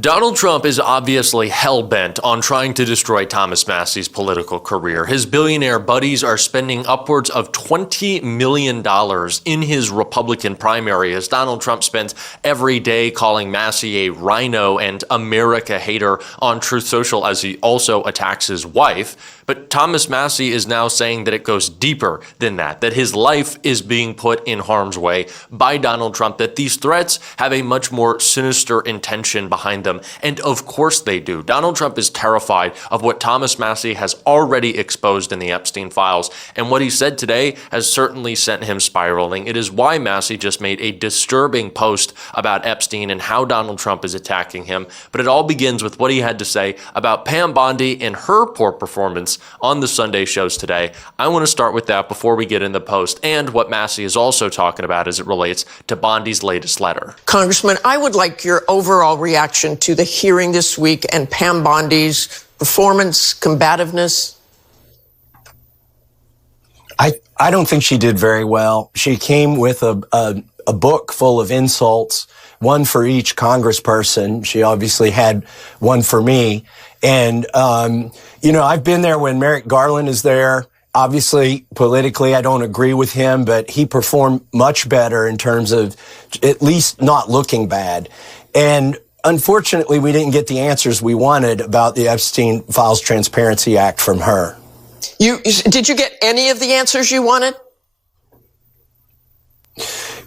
Donald Trump is obviously hell-bent on trying to destroy Thomas Massie's political career. His billionaire buddies are spending upwards of $20 million in his Republican primary as Donald Trump spends every day calling Massie a rhino and America hater on Truth Social as he also attacks his wife. But Thomas Massie is now saying that it goes deeper than that his life is being put in harm's way by Donald Trump, that these threats have a much more sinister intention behind them. And of course they do. Donald Trump is terrified of what Thomas Massie has already exposed in the Epstein files. And what he said today has certainly sent him spiraling. It is why Massie just made a disturbing post about Epstein and how Donald Trump is attacking him. But it all begins with what he had to say about Pam Bondi and her poor performance on the Sunday shows today. I want to start with that before we get in the post and what Massie is also talking about as it relates to Bondi's latest letter. Congressman, I would like your overall reaction to the hearing this week and Pam Bondi's performance, combativeness. I don't think she did very well. She came with a book full of insults, one for each congressperson. She obviously had one for me. And, I've been there when Merrick Garland is there. Obviously, politically, I don't agree with him, but he performed much better in terms of at least not looking bad. And unfortunately, we didn't get the answers we wanted about the Epstein Files Transparency Act from her. Did you get any of the answers you wanted?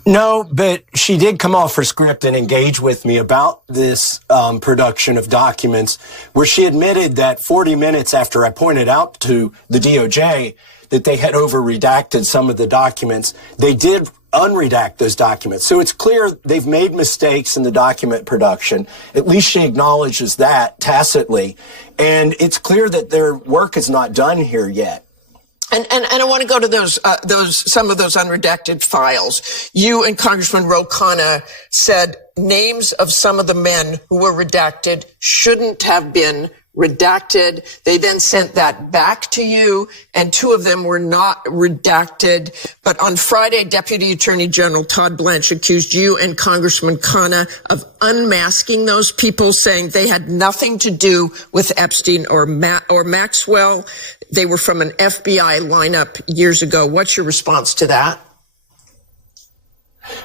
No, but she did come off her script and engage with me about this production of documents where she admitted that 40 minutes after I pointed out to the DOJ that they had over-redacted some of the documents, they did unredact those documents. So it's clear they've made mistakes in the document production. At least she acknowledges that tacitly. And it's clear that their work is not done here yet. And I want to go to some of those unredacted files. You and Congressman Ro Khanna said names of some of the men who were redacted shouldn't have been redacted. They then sent that back to you, and two of them were not redacted. But on Friday, Deputy Attorney General Todd Blanche accused you and Congressman Khanna of unmasking those people, saying they had nothing to do with Epstein or Maxwell. They were from an FBI lineup years ago. What's your response to that?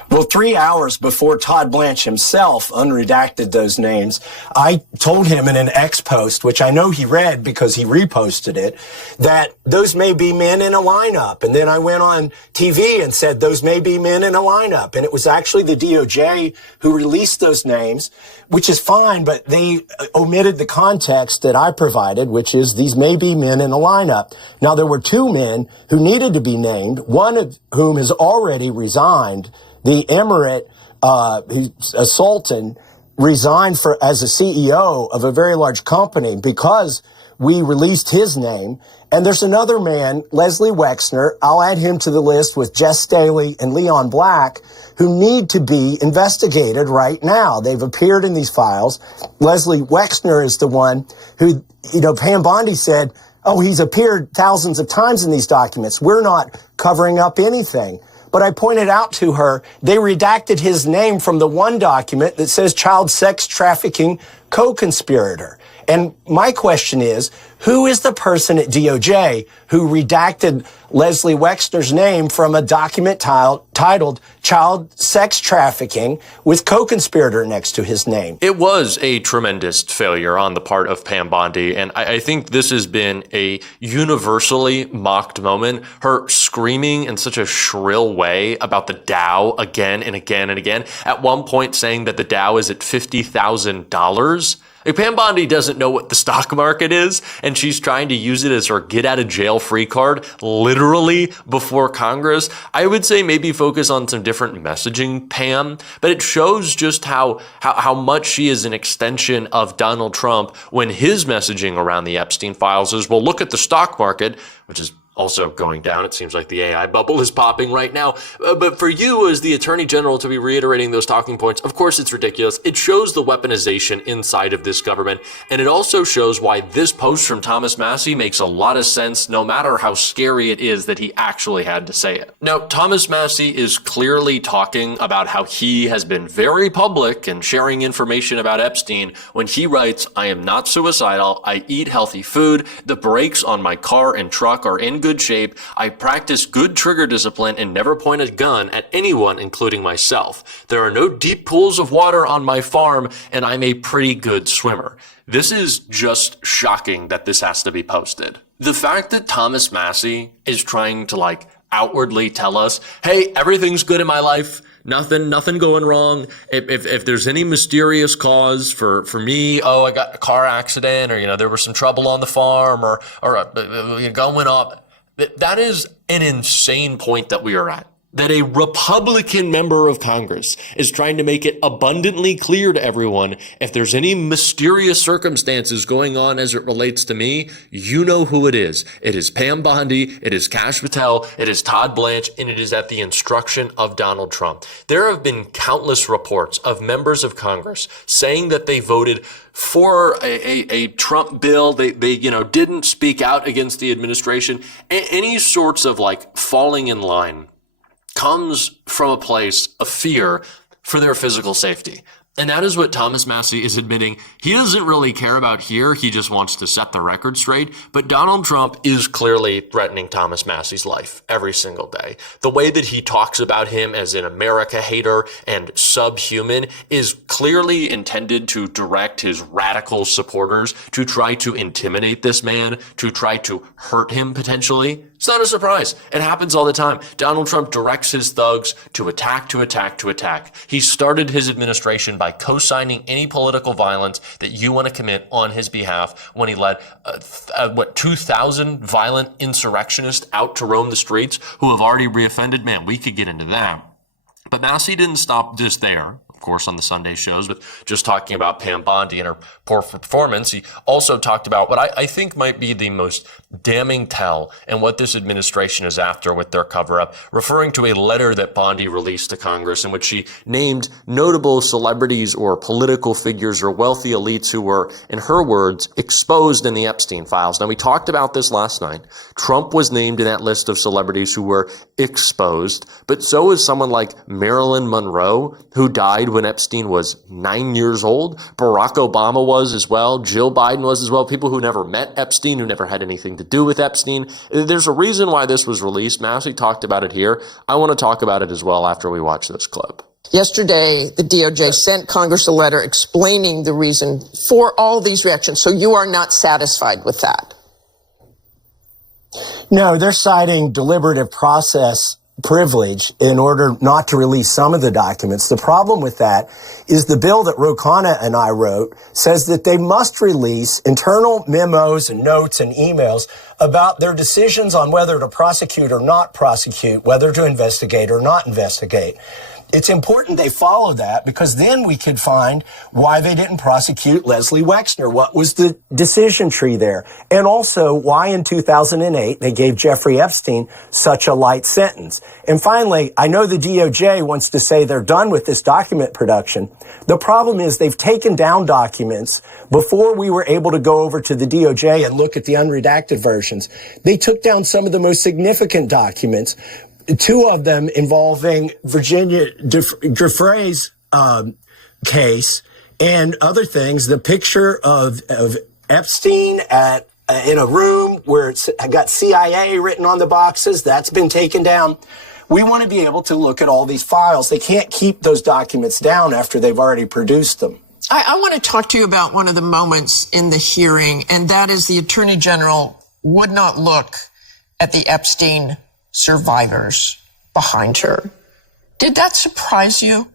Well, 3 hours before Todd Blanche himself unredacted those names, I told him in an X post, which I know he read because he reposted it, that those may be men in a lineup. And then I went on TV and said those may be men in a lineup. And it was actually the DOJ who released those names, which is fine, but they omitted the context that I provided, which is these may be men in a lineup. Now, there were two men who needed to be named, one of whom has already resigned. The emirate, who's a sultan, resigned as a CEO of a very large company because we released his name. And there's another man, Leslie Wexner, I'll add him to the list with Jess Staley and Leon Black, who need to be investigated right now. They've appeared in these files. Leslie Wexner is the one who, Pam Bondi said, oh, he's appeared thousands of times in these documents. We're not covering up anything. But I pointed out to her, they redacted his name from the one document that says child sex trafficking co-conspirator. And my question is, who is the person at DOJ who redacted Leslie Wexner's name from a document titled Child Sex Trafficking with co-conspirator next to his name? It was a tremendous failure on the part of Pam Bondi, and I think this has been a universally mocked moment. Her screaming in such a shrill way about the Dow again and again and again, at one point saying that the Dow is at $50,000. Like, Pam Bondi doesn't know what the stock market is, and she's trying to use it as her get-out-of-jail-free card literally before Congress. I would say maybe focus on some different messaging, Pam, but it shows just how much she is an extension of Donald Trump when his messaging around the Epstein files is, well, look at the stock market, which is also going down. It seems like the AI bubble is popping right now. But for you as the Attorney General to be reiterating those talking points, of course it's ridiculous. It shows the weaponization inside of this government. And it also shows why this post from Thomas Massie makes a lot of sense, no matter how scary it is that he actually had to say it. Now, Thomas Massie is clearly talking about how he has been very public and sharing information about Epstein when he writes, "I am not suicidal. I eat healthy food. The brakes on my car and truck are in good shape. I practice good trigger discipline and never point a gun at anyone, including myself. There are no deep pools of water on my farm, and I'm a pretty good swimmer." This is just shocking that this has to be posted. The fact that Thomas Massie is trying to outwardly tell us, hey, everything's good in my life. Nothing going wrong. If there's any mysterious cause for me, I got in a car accident, or, there was some trouble on the farm, or going up. That is an insane point that we are at. That a Republican member of Congress is trying to make it abundantly clear to everyone, if there's any mysterious circumstances going on as it relates to me, you know who it is. It is Pam Bondi, it is Kash Patel, it is Todd Blanche, and it is at the instruction of Donald Trump. There have been countless reports of members of Congress saying that they voted for a Trump bill. They didn't speak out against the administration. Any sorts of falling in line comes from a place of fear for their physical safety. And that is what Thomas Massie is admitting. He doesn't really care about here. He just wants to set the record straight. But Donald Trump is clearly threatening Thomas Massie's life every single day. The way that he talks about him as an America hater and subhuman is clearly intended to direct his radical supporters to try to intimidate this man, to try to hurt him potentially. It's not a surprise. It happens all the time. Donald Trump directs his thugs to attack. He started his administration by co-signing any political violence that you want to commit on his behalf when he led, 2,000 violent insurrectionists out to roam the streets who have already reoffended. Man, we could get into that. But Massie didn't stop just there. Of course, on the Sunday shows, but just talking about Pam Bondi and her poor performance. He also talked about what I think might be the most damning tell and what this administration is after with their cover-up, referring to a letter that Bondi released to Congress in which she named notable celebrities or political figures or wealthy elites who were, in her words, exposed in the Epstein files. Now, we talked about this last night. Trump was named in that list of celebrities who were exposed, but so is someone like Marilyn Monroe, who died when Epstein was 9 years old. Barack Obama was as well. Jill Biden was as well. People who never met Epstein, who never had anything to do with Epstein. There's a reason why this was released. Massie talked about it here. I want to talk about it as well after we watch this clip. Yesterday, the DOJ sent Congress a letter explaining the reason for all these reactions. So you are not satisfied with that? No, they're citing deliberative process privilege in order not to release some of the documents. The problem with that is the bill that Ro Khanna and I wrote says that they must release internal memos and notes and emails about their decisions on whether to prosecute or not prosecute, whether to investigate or not investigate. It's important they follow that, because then we could find why they didn't prosecute Leslie Wexner. What was the decision tree there? And also why in 2008 they gave Jeffrey Epstein such a light sentence. And finally, I know the DOJ wants to say they're done with this document production. The problem is they've taken down documents before we were able to go over to the DOJ and look at the unredacted versions. They took down some of the most significant documents, two of them involving Virginia Giuffre's case and other things. The picture of Epstein in a room where it's got CIA written on the boxes, that's been taken down. We want to be able to look at all these files. They can't keep those documents down after they've already produced them. I want to talk to you about one of the moments in the hearing, and that is the Attorney General would not look at the Epstein survivors behind her. Did that surprise you?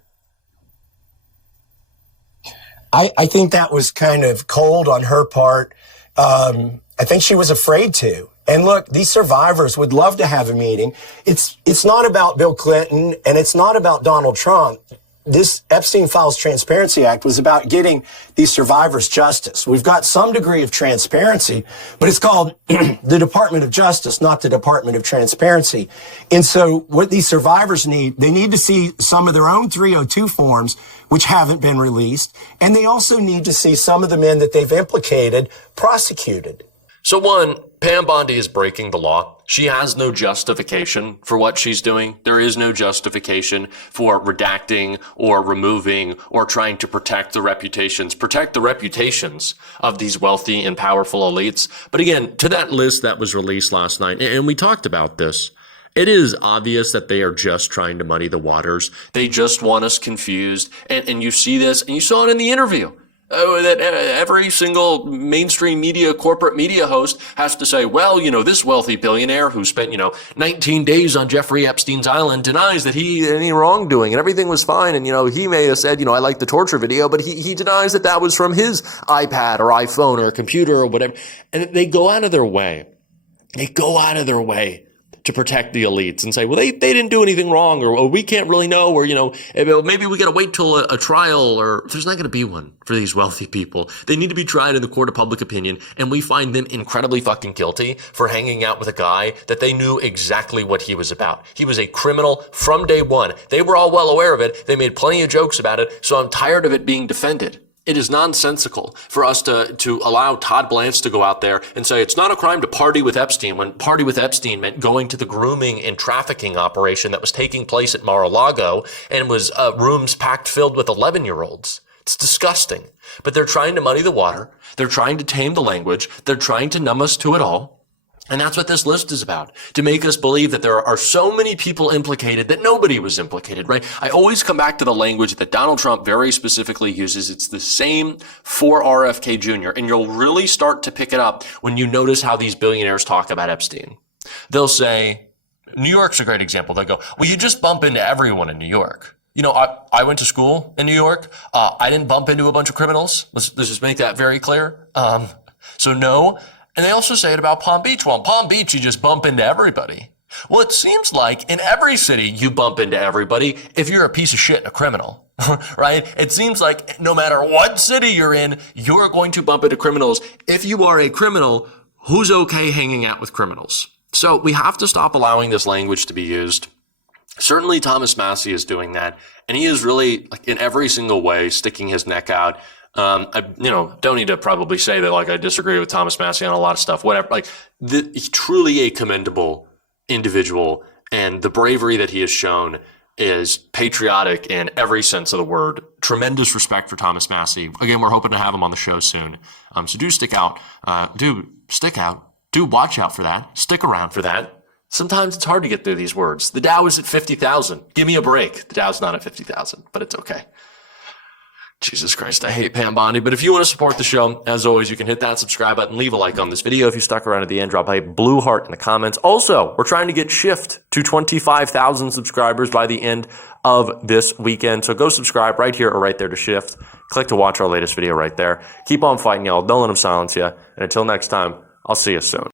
I think that was kind of cold on her part. I think she was afraid to. And look, these survivors would love to have a meeting. It's not about Bill Clinton and it's not about Donald Trump. this Epstein Files Transparency Act was about getting these survivors justice. We've got some degree of transparency, but it's called the Department of Justice, not the Department of Transparency. And so what these survivors need, they need to see some of their own 302 forms, which haven't been released, and they also need to see some of the men that they've implicated prosecuted. So one, Pam Bondi is breaking the law. She has no justification for what she's doing. There is no justification for redacting or removing or trying to protect the reputations of these wealthy and powerful elites. But again, to that list that was released last night, and we talked about this, it is obvious that they are just trying to muddy the waters. They just want us confused. And you see this, and you saw it in the interview. That every single mainstream media, corporate media host has to say, well, this wealthy billionaire who spent, 19 days on Jeffrey Epstein's island denies that he had any wrongdoing and everything was fine. And, he may have said, I like the torture video, but he denies that was from his iPad or iPhone or computer or whatever. And they go out of their way. To protect the elites and say, well, they didn't do anything wrong, or we can't really know, or, maybe we got to wait till a trial, or there's not going to be one for these wealthy people. They need to be tried in the court of public opinion. And we find them incredibly fucking guilty for hanging out with a guy that they knew exactly what he was about. He was a criminal from day one. They were all well aware of it. They made plenty of jokes about it. So I'm tired of it being defended. It is nonsensical for us to allow Todd Blanche to go out there and say it's not a crime to party with Epstein, when party with Epstein meant going to the grooming and trafficking operation that was taking place at Mar-a-Lago and was rooms packed filled with 11-year-olds. It's disgusting. But they're trying to muddy the water. They're trying to tame the language. They're trying to numb us to it all. And that's what this list is about, to make us believe that there are so many people implicated that nobody was implicated, right? I always come back to the language that Donald Trump very specifically uses. It's the same for RFK Jr., and you'll really start to pick it up when you notice how these billionaires talk about Epstein. They'll say, New York's a great example. They go, well, you just bump into everyone in New York. I went to school in New York. I didn't bump into a bunch of criminals. Let's just make that very clear. So no. And they also say it about Palm Beach. Well, in Palm Beach, you just bump into everybody. Well, it seems like in every city, you bump into everybody if you're a piece of shit and a criminal, right? It seems like no matter what city you're in, you're going to bump into criminals. If you are a criminal, who's okay hanging out with criminals? So we have to stop allowing this language to be used. Certainly Thomas Massie is doing that. And he is really, in every single way, sticking his neck out. I don't need to probably say that I disagree with Thomas Massie on a lot of stuff, whatever. He's truly a commendable individual, and the bravery that he has shown is patriotic in every sense of the word. Tremendous respect for Thomas Massie. Again, we're hoping to have him on the show soon. So do stick out. Do watch out for that. Stick around for that. Sometimes it's hard to get through these words. The Dow is at 50,000. Give me a break. The Dow's not at 50,000, but it's okay. Jesus Christ, I hate Pam Bondi. But if you want to support the show, as always, you can hit that subscribe button, leave a like on this video. If you stuck around at the end, drop a blue heart in the comments. Also, we're trying to get Shift to 25,000 subscribers by the end of this weekend. So go subscribe right here or right there to Shift. Click to watch our latest video right there. Keep on fighting, y'all. Don't let them silence you. And until next time, I'll see you soon.